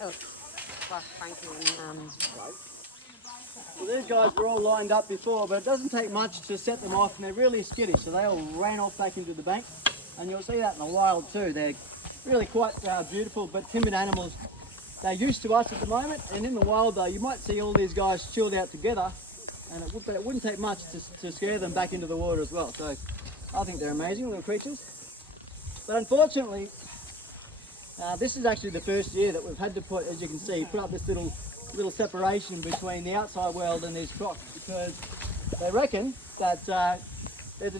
Oh, well, Frankie and Well, these guys were all lined up before, but it doesn't take much to set them off, and they're really skittish, so they all ran off back into the bank. And you'll see that in the wild too. They're really quite beautiful but timid animals. They're used to us at the moment, and in the wild though, you might see all these guys chilled out together, and it wouldn't take much to scare them back into the water as well. So I think they're amazing little creatures. But unfortunately, this is actually the first year that we've had to put, as you can see, put up this little separation between the outside world and these crocs, because they reckon that there's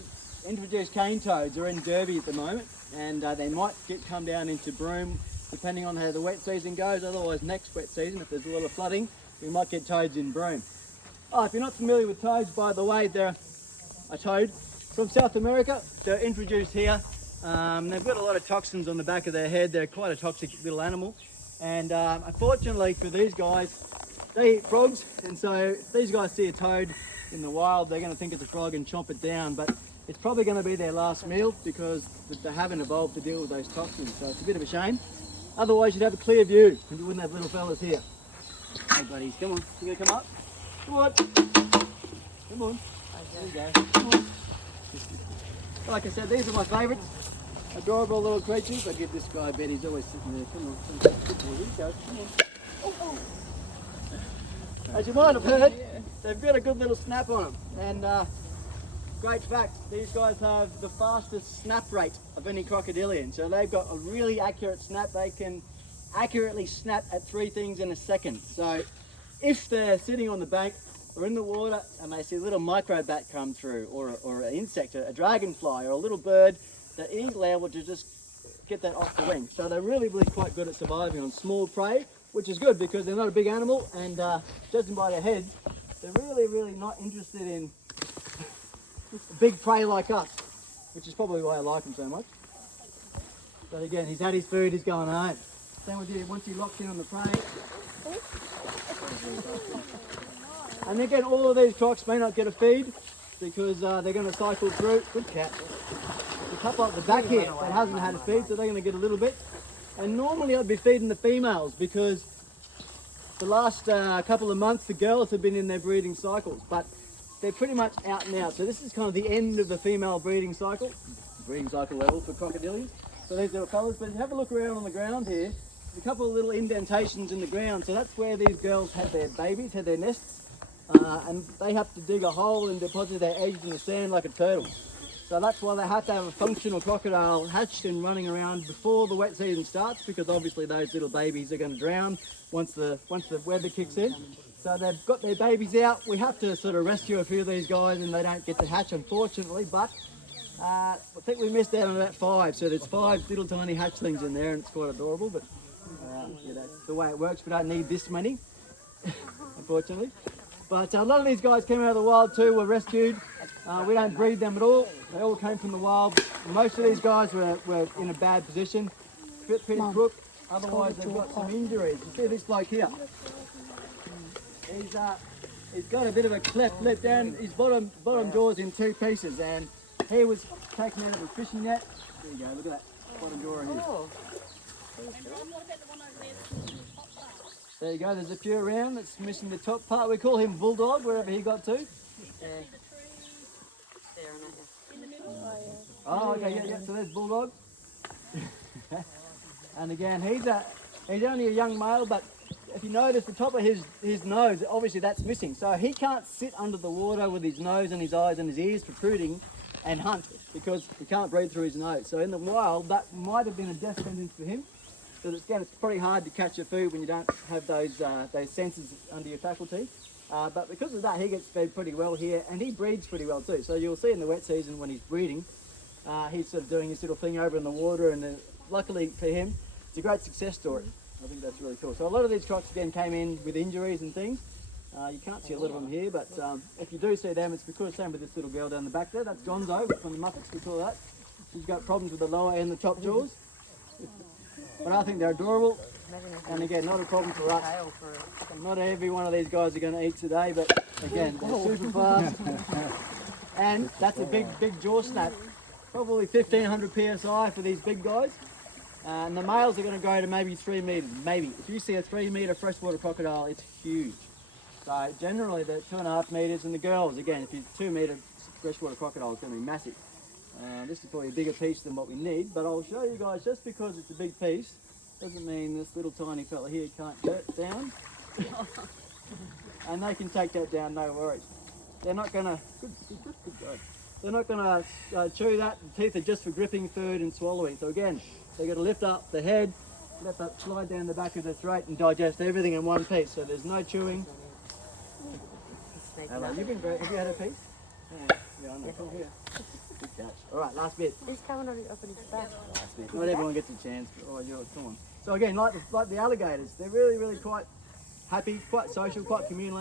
introduced cane toads are in Derby at the moment, and they might come down into Broome depending on how the wet season goes. Otherwise, next wet season, if there's a lot of flooding, we might get toads in Broome. Oh, if you're not familiar with toads, by the way, they're a toad from South America. They're introduced here. They've got a lot of toxins on the back of their head. They're quite a toxic little animal. And unfortunately for these guys, they eat frogs. And so if these guys see a toad in the wild, they're going to think it's a frog and chomp it down. But it's probably going to be their last meal because they haven't evolved to deal with those toxins. So it's a bit of a shame. Otherwise, you'd have a clear view and you wouldn't have little fellas here. Hey buddies, come on. You going to come up? Come on. Come on. There you go. Come on. Like I said, these are my favourites. Adorable little creatures. I give this guy a bed, he's always sitting there. Come on. Good boy. Here you go. Come on. Oh, oh. As you might have heard, they've got a good little snap on them. And great fact, these guys have the fastest snap rate of any crocodilian. So they've got a really accurate snap. They can accurately snap at 3 things in a second. So if they're sitting on the bank or in the water and they see a little microbat come through, or an insect, a dragonfly or a little bird, they're easily able to just get that off the wing. So they're really quite good at surviving on small prey, which is good because they're not a big animal, and judging by their heads, they're really not interested in big prey like us, which is probably why I like them so much. But again, he's had his food, he's going home. Same with you, once he locks in on the prey. And again, all of these crocs may not get a feed because they're going to cycle through. Good cat. The couple up the back here that hasn't had a feed, so they're going to get a little bit. And normally I'd be feeding the females because the last couple of months the girls have been in their breeding cycles, but they're pretty much out now. So this is kind of the end of the female breeding cycle level for crocodilians. So these little fellas, but if you have a look around on the ground here, there's a couple of little indentations in the ground. So that's where these girls had their babies, had their nests, and they have to dig a hole and deposit their eggs in the sand like a turtle. So that's why they have to have a functional crocodile hatched and running around before the wet season starts, because obviously those little babies are going to drown once the weather kicks in. So they've got their babies out. We have to sort of rescue a few of these guys and they don't get to hatch, unfortunately, but I think we missed out on about 5. So there's 5 little tiny hatchlings in there and it's quite adorable, but that's the way it works. We don't need this many, unfortunately. But a lot of these guys came out of the wild too, were rescued. We don't breed them at all. They all came from the wild. Most of these guys were in a bad position, pretty crook. Otherwise they've got some injuries. You see this bloke here? He's got a bit of a cleft lip down his bottom jaw's in 2 pieces, and he was taken out of a fishing net. There you go, look at that bottom jaw in here. oh, There you go, there's a few around that's missing the top part. We call him Bulldog, wherever he got to. there, Oh, okay, yeah, so there's Bulldog. And again, he's only a young male, but if you notice the top of his nose, obviously that's missing. So he can't sit under the water with his nose and his eyes and his ears protruding and hunt because he can't breathe through his nose. So in the wild, that might have been a death sentence for him. So it's pretty hard to catch your food when you don't have those senses under your faculty. But because of that, he gets fed pretty well here, and he breeds pretty well too. So you'll see in the wet season when he's breeding, he's sort of doing his little thing over in the water, and luckily for him, it's a great success story. I think that's really cool. So a lot of these crocs again came in with injuries and things. You can't see a lot of them here, but if you do see them, it's because same with this little girl down the back there. That's Gonzo from the Muppets, we call that. She's got problems with the lower and the top jaws. But I think they're adorable. Imagine if And again, not a problem for us. tail for a fucking Not every one of these guys are going to eat today, but again, they're super fast. And that's a big jaw snap. Probably 1500 psi for these big guys. And the males are going to grow to maybe 3 meters. Maybe. If you see a 3 meter freshwater crocodile, it's huge. So generally they're 2.5 meters, and the girls, again, if you're 2 meter freshwater crocodile, it's going to be massive. This is probably a bigger piece than what we need, but I'll show you guys, just because it's a big piece, doesn't mean this little tiny fella here can't get it down. And they can take that down, no worries. They're not going to, good guy. They're not going to chew that. The teeth are just for gripping food and swallowing. So again, they've got to lift up the head, let that slide down the back of the throat and digest everything in one piece. So there's no chewing. snake. Hello, you've been great. Have you had a piece? Yeah, I know. Come here. Good catch. All right, last bit. He's coming up his back. Last bit. Not everyone gets a chance. Oh, come on. So again, like the alligators, they're really quite happy, quite social, quite communal.